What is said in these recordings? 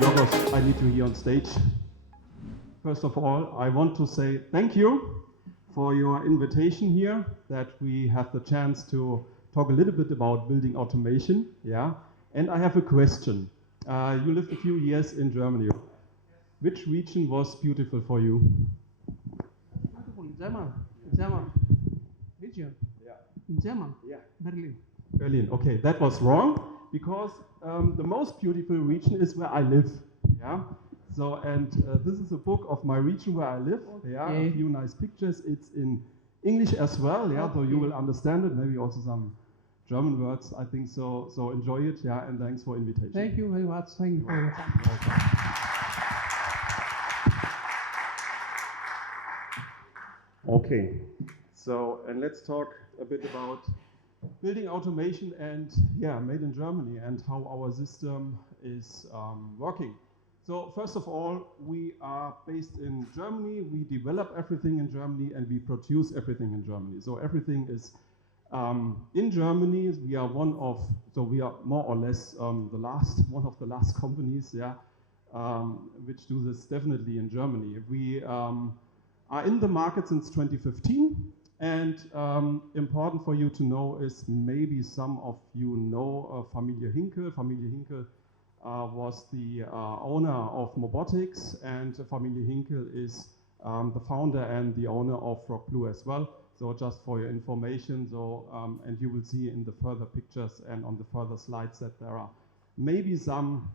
Logos I need to hear on stage. First of all, I want to say thank you for your invitation here, that we have the chance to talk a little bit about building automation. Yeah, and I have a question. You lived a few years in Germany. Which region was beautiful for you? Beautiful, German. Region. Yeah. In German. Yeah. Berlin. Berlin. Okay, that was wrong, because the most beautiful region is where I live. Yeah. So, and this is a book of my region where I live. Okay. Yeah. A few nice pictures. It's in English as well. Yeah. Okay. So you will understand it. Maybe also some German words. I think so. So enjoy it. Yeah. And thanks for invitation. Thank you very much. Thank you for your time. Okay, so and let's talk a bit about building automation and made in Germany and how our system is working. So first of all, we are based in Germany. We develop everything in Germany and we produce everything in Germany. So everything is in Germany. We are we are more or less one of the last companies, which do this definitely in Germany. We are in the market since 2015, and important for you to know is maybe some of you know Familie Hinkel. Familie Hinkel was the owner of Mobotics, and Familie Hinkel is the founder and the owner of Frogblue as well. So just for your information, and you will see in the further pictures and on the further slides that there are maybe some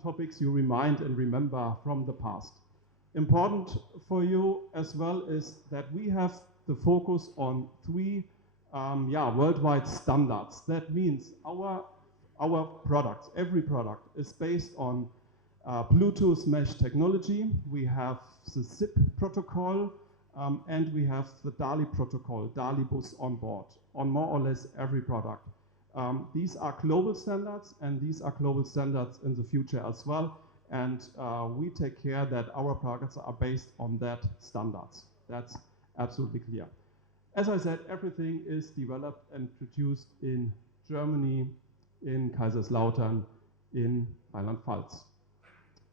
topics you remind and remember from the past. Important for you as well is that we have the focus on three worldwide standards. That means our products, every product is based on Bluetooth mesh technology. We have the SIP protocol and we have the DALI protocol, DALI bus on board, on more or less every product. These are global standards, and these are global standards in the future as well. And we take care that our products are based on that standards. That's absolutely clear. As I said, everything is developed and produced in Germany, in Kaiserslautern, in Rheinland-Pfalz.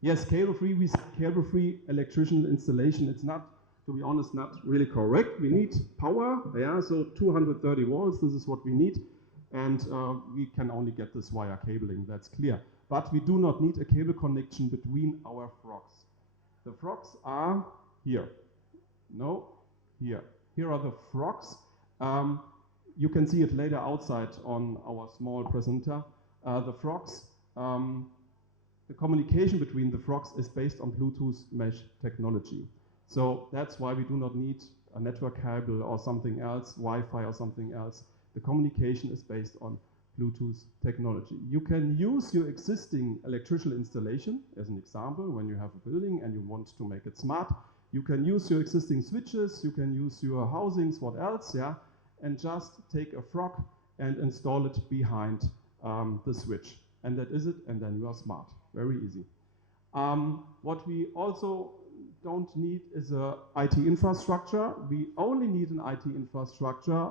Yes, cable-free, we say cable-free electrician installation. It's not, to be honest, not really correct. We need power, so 230 volts, this is what we need. And we can only get this via cabling, that's clear. But we do not need a cable connection between our frogs. The frogs are here. No, here. Here are the frogs. You can see it later outside on our small presenter. The frogs, the communication between the frogs is based on Bluetooth mesh technology. So that's why we do not need a network cable or something else, Wi-Fi or something else. The communication is based on Bluetooth technology. You can use your existing electrical installation as an example when you have a building and you want to make it smart. You can use your existing switches, you can use your housings, what else, and just take a frog and install it behind the switch. And that is it, and then you are smart. Very easy. What we also don't need is a IT infrastructure. We only need an IT infrastructure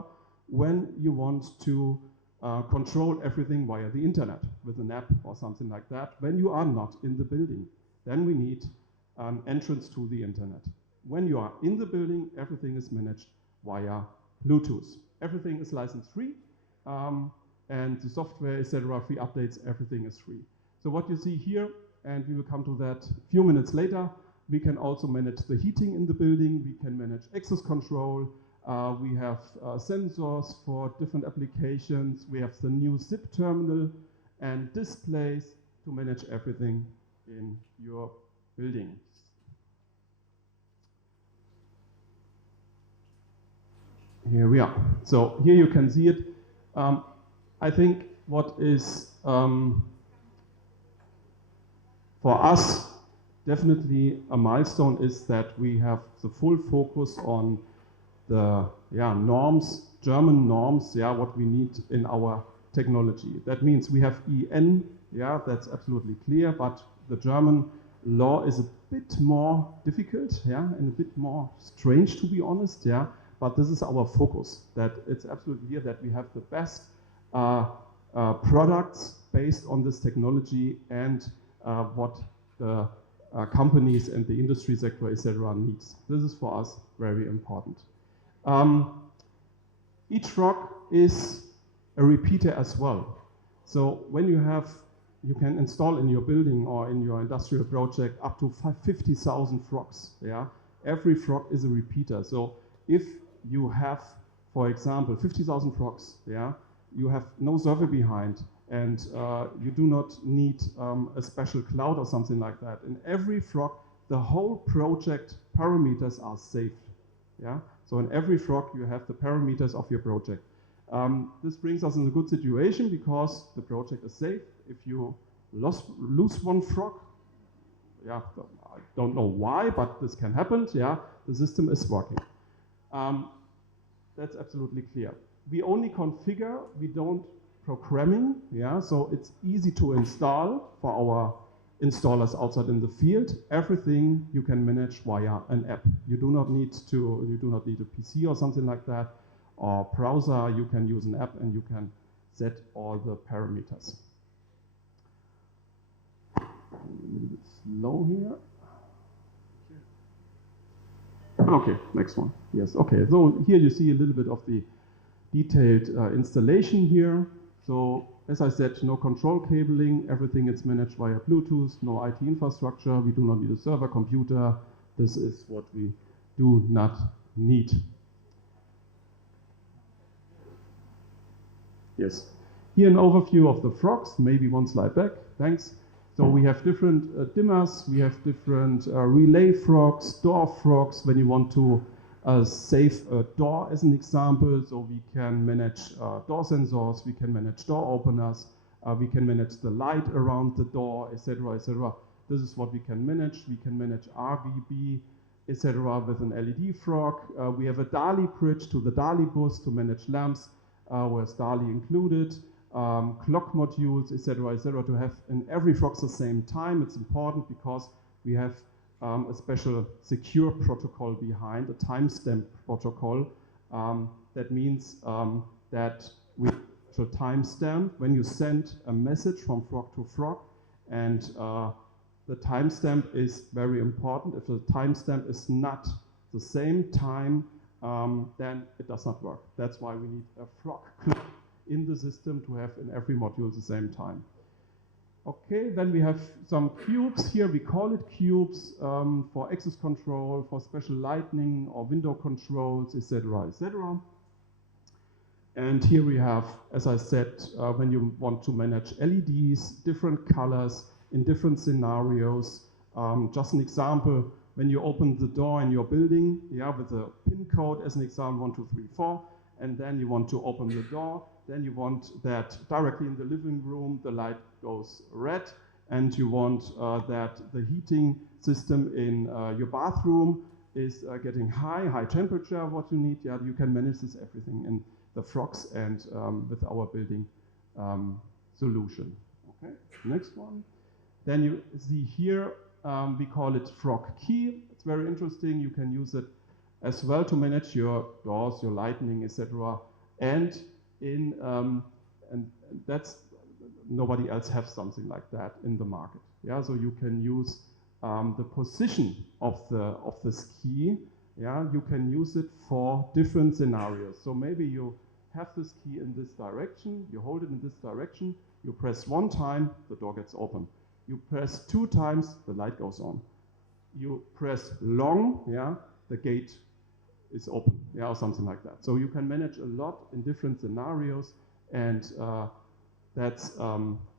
when you want to control everything via the internet with an app or something like that. When you are not in the building, then we need an entrance to the internet. When you are in the building, everything is managed via Bluetooth. Everything is license free, and the software, etc., free updates, everything is free. So what you see here, and we will come to that a few minutes later, we can also manage the heating in the building, we can manage access control, we have sensors for different applications. We have the new SIP-Terminal and displays to manage everything in your building. Here we are. So here you can see it. I think what is for us definitely a milestone is that we have the full focus on the norms, German norms, what we need in our technology. That means we have EN, that's absolutely clear, but the German law is a bit more difficult, and a bit more strange, to be honest, but this is our focus, that it's absolutely clear that we have the best products based on this technology, and what the companies and the industry sector, etc., needs. This is for us very important. Each frog is a repeater as well. So when you can install in your building or in your industrial project up to 50,000 frogs. Yeah, every frog is a repeater. So if you have, for example, 50,000 frogs, yeah, you have no server behind, and you do not need a special cloud or something like that. In every frog, the whole project parameters are saved. Yeah, so in every frog, you have the parameters of your project. This brings us in a good situation because the project is safe. If you lose one frog, yeah, I don't know why, but this can happen. Yeah, the system is working. That's absolutely clear. We only configure, we don't programming. Yeah, so it's easy to install for our installers outside in the field. Everything you can manage via an app. You do not need a PC or something like that, or browser. You can use an app and you can set all the parameters. A little bit slow here. Okay, next one. Yes, okay. So here you see a little bit of the detailed installation here. So as I said, no control cabling, everything is managed via Bluetooth, no IT infrastructure, we do not need a server computer. This is what we do not need. Yes, here an overview of the frogs, maybe one slide back, thanks. So we have different dimmers, we have different relay frogs, door frogs, when you want to save a door as an example. So we can manage door sensors, we can manage door openers, we can manage the light around the door, etc., etc. This is what we can manage. We can manage RGB, etc. with an LED frog. We have a DALI bridge to the DALI bus to manage lamps, where's DALI included. Clock modules, etc., etc. to have in every frog the same time. It's important because we have a special secure protocol behind, a timestamp protocol. That means that we have a timestamp when you send a message from frog to frog, and the timestamp is very important. If the timestamp is not the same time, then it does not work. That's why we need a frog clock in the system to have in every module at the same time. Okay, then we have some cubes here. We call it cubes for access control, for special lighting or window controls, etc., etc. And here we have, as I said, when you want to manage LEDs, different colors in different scenarios. Just an example, when you open the door in your building, yeah, with a pin code as an example, 1, 2, 3, 4, and then you want to open the door, then you want that directly in the living room, the light goes red, and you want that the heating system in your bathroom is getting high temperature, what you need. Yeah, you can manage this everything in the frogs and with our building solution. Okay, next one. Then you see here, we call it frog key. It's very interesting. You can use it as well to manage your doors, your lighting, etc. And in and that's nobody else has something like that in the market. Yeah, so you can use the position of this key. Yeah, you can use it for different scenarios. So maybe you have this key in this direction, you hold it in this direction, you press 1 time, the door gets open. You press 2 times, the light goes on. You press long, yeah, the gate is open, yeah, or something like that. So you can manage a lot in different scenarios, and that's,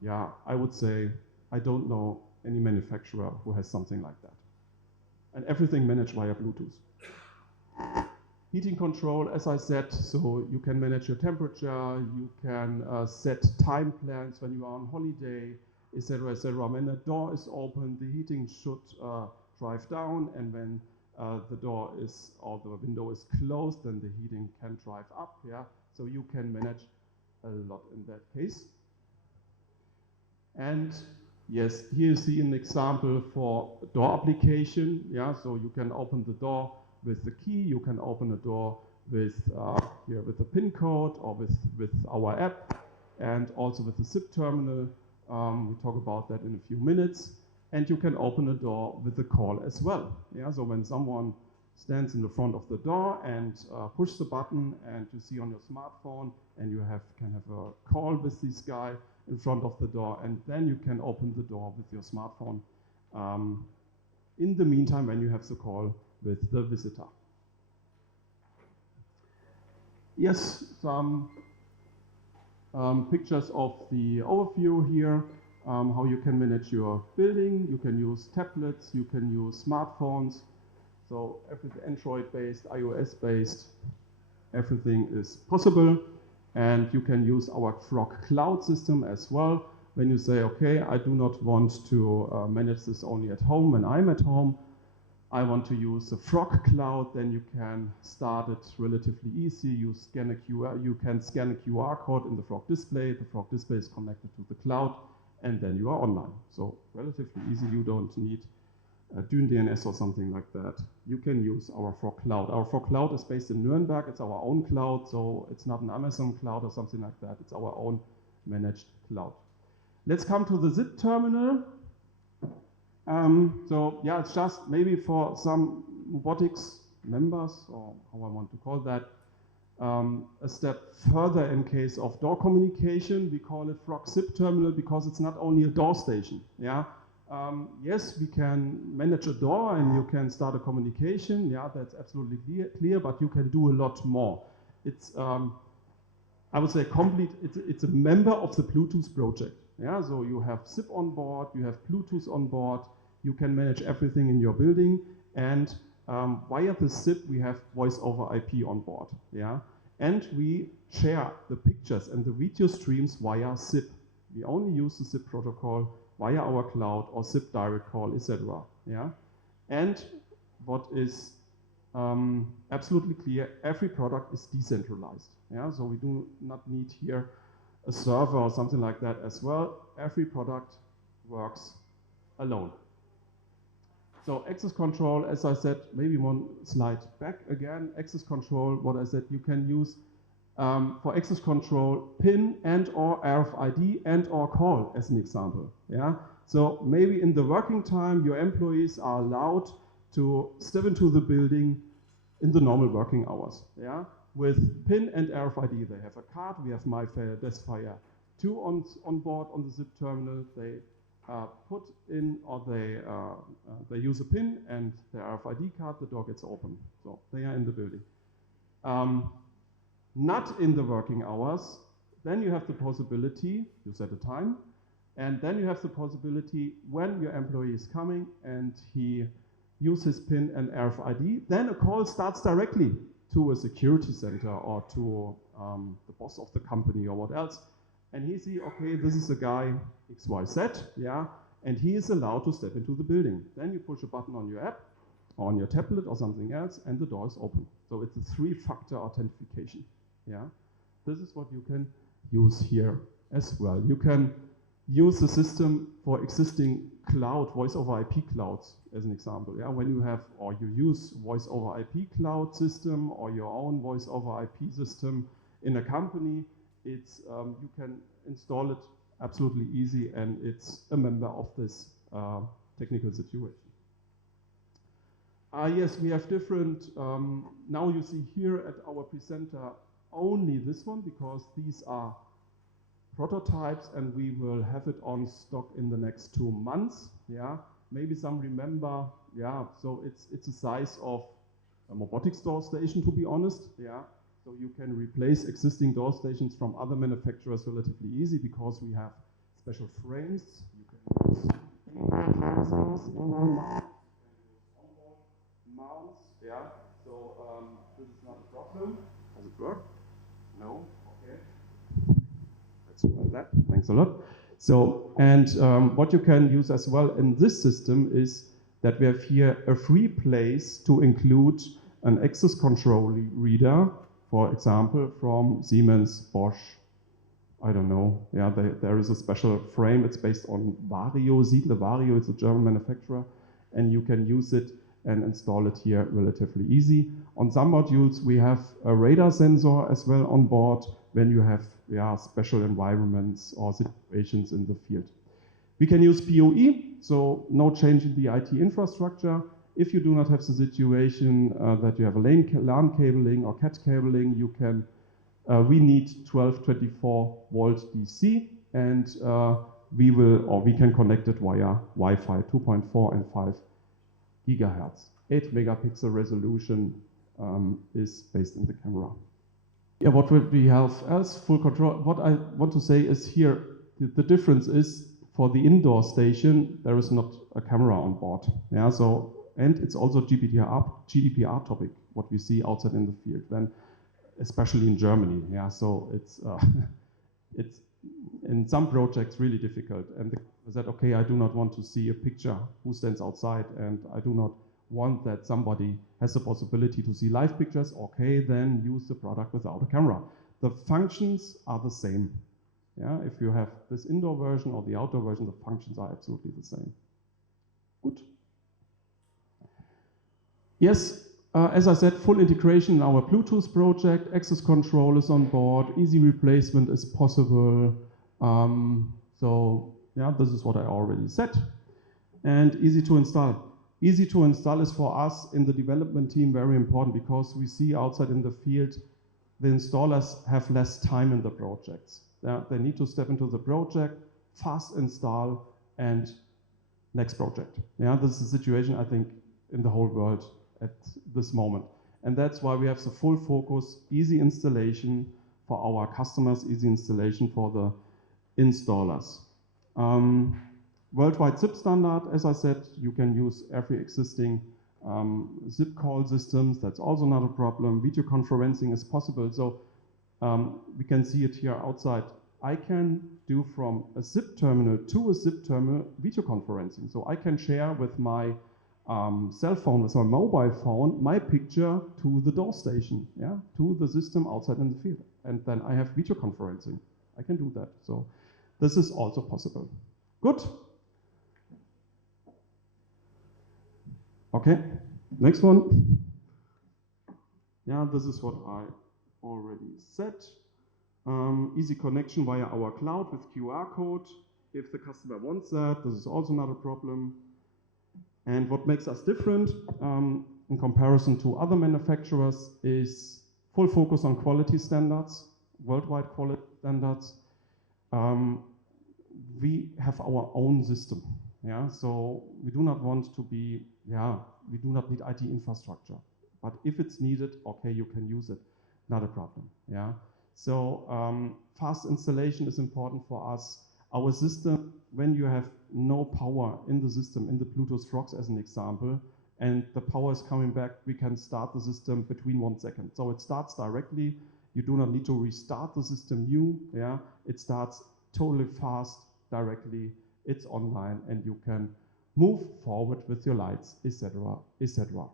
yeah, I would say, I don't know any manufacturer who has something like that. And everything managed via Bluetooth. Heating control, as I said, so you can manage your temperature, you can set time plans when you are on holiday, etc., etc. When the door is open, the heating should drive down, and when the door is, or the window is closed, then the heating can drive up, yeah? So you can manage a lot in that case. And yes, here you see an example for door application, yeah? So you can open the door with the key, you can open a door with here with the pin code or with our app, and also with the SIP terminal. We talk about that in a few minutes. And you can open a door with a call as well. Yeah, so when someone stands in the front of the door and push the button, and you see on your smartphone, and you can have a call with this guy in front of the door, and then you can open the door with your smartphone in the meantime when you have the call with the visitor. Yes, some pictures of the overview here, how you can manage your building. You can use tablets, you can use smartphones. So everything Android-based, iOS-based, everything is possible. And you can use our Frog Cloud system as well. When you say, okay, I do not want to manage this only at home when I'm at home, I want to use the Frog Cloud, then you can start it relatively easy. You can scan a QR code in the Frog display. The Frog display is connected to the cloud, and then you are online. So relatively easy. You don't need Dyn DNS or something like that. You can use our Frog Cloud. Our Frog Cloud is based in Nuremberg. It's our own cloud, so it's not an Amazon cloud or something like that. It's our own managed cloud. Let's come to the SIP-Terminal. So yeah, it's just maybe for some robotics members, or how I want to call that, a step further in case of door communication. We call it frogSIP-Terminal because it's not only a door station. Yeah. Yes, we can manage a door and you can start a communication. Yeah, that's absolutely clear, but you can do a lot more. It's, I would say, it's a member of the Bluetooth project. Yeah, so you have SIP on board, you have Bluetooth on board, you can manage everything in your building, and via the SIP we have voice over IP on board. Yeah, and we share the pictures and the video streams via SIP. We only use the SIP protocol via our cloud or SIP direct call, etc. Yeah, and what is absolutely clear, every product is decentralized. Yeah, so we do not need here a server or something like that as well. Every product works alone. So access control, as I said, maybe one slide back again. Access control, what I said, you can use for access control PIN and or RFID and or call as an example. Yeah. So maybe in the working time, your employees are allowed to step into the building in the normal working hours. Yeah. With PIN and RFID, they have a card. We have MyDeskFire 2 on board on the SIP-Terminal. They put in, or they use a PIN and the RFID card. The door gets open, so they are in the building. Not in the working hours. Then you have the possibility. You set a time, and then you have the possibility when your employee is coming and he uses PIN and RFID. Then a call starts directly to a security center or to the boss of the company or what else. And he sees, okay, this is the guy XYZ, yeah, and he is allowed to step into the building. Then you push a button on your app or on your tablet or something else, and the door is open. So it's a 3-factor authentication, yeah. This is what you can use here as well. You can use the system for existing cloud, voice over IP clouds as an example. Yeah, when you have, or you use voice over IP cloud system or your own voice over IP system in a company, it's you can install it absolutely easy, and it's a member of this technical situation. Yes, we have different, now you see here at our presenter only this one because these are prototypes and we will have it on stock in the next 2 months. Yeah, maybe some remember, yeah, so it's a size of a robotics door station, to be honest. Yeah, so you can replace existing door stations from other manufacturers relatively easy because we have special frames. You can use mounts. Yeah, so this is not a problem. Does it work? No. Okay. Let's try that. Thanks a lot. So, and what you can use as well in this system is that we have here a free place to include an access control reader, for example, from Siemens, Bosch, I don't know. Yeah, there is a special frame. It's based on Vario, Siedle Vario. It's a German manufacturer, and you can use it and install it here relatively easy. On some modules, we have a radar sensor as well on board. when you have special environments or situations in the field. We can use PoE, so no change in the IT infrastructure. If you do not have the situation that you have a LAN cabling or CAT cabling, you can, we need 1224 volt DC, and we can connect it via Wi-Fi 2.4 and 5 gigahertz. 8 megapixel resolution is based in the camera. Yeah, what will we have else? Full control. What I want to say is here, the difference is for the indoor station, there is not a camera on board. Yeah, so, and it's also GDPR topic, what we see outside in the field, when, especially in Germany. Yeah, so it's in some projects really difficult. And they said, okay, I do not want to see a picture who stands outside, and I do not want that somebody has the possibility to see live pictures. Okay, then use the product without a camera. The functions are the same. Yeah, if you have this indoor version or the outdoor version, the functions are absolutely the same. Good. Yes, as I said, full integration in our Bluetooth project. Access control is on board. Easy replacement is possible. So yeah, this is what I already said. And easy to install. Easy to install is for us in the development team very important, because we see outside in the field, the installers have less time in the projects. They need to step into the project, fast install, and next project. Yeah, this is the situation, I think, in the whole world at this moment. And that's why we have the full focus, easy installation for our customers, easy installation for the installers. Worldwide SIP standard, as I said, you can use every existing SIP call systems. That's also not a problem. Video conferencing is possible. So we can see it here outside. I can do from a SIP terminal to a SIP terminal video conferencing. So I can share with my cell phone, with my mobile phone, my picture to the door station, yeah, to the system outside in the field. And then I have video conferencing. I can do that. So this is also possible. Good. Okay, next one. Yeah, this is what I already said. Easy connection via our cloud with QR code. If the customer wants that, this is also not a problem. And what makes us different in comparison to other manufacturers is full focus on quality standards, worldwide quality standards. We have our own system. Yeah, so we do not want to be, we do not need IT infrastructure. But if it's needed, okay, you can use it, not a problem. Yeah. So fast installation is important for us. Our system, when you have no power in the system, in the Bluetooth Frogs as an example, and the power is coming back, we can start the system between 1 second. So it starts directly. You do not need to restart the system new. Yeah, it starts totally fast, directly. It's online, and you can move forward with your lights, etc., etc.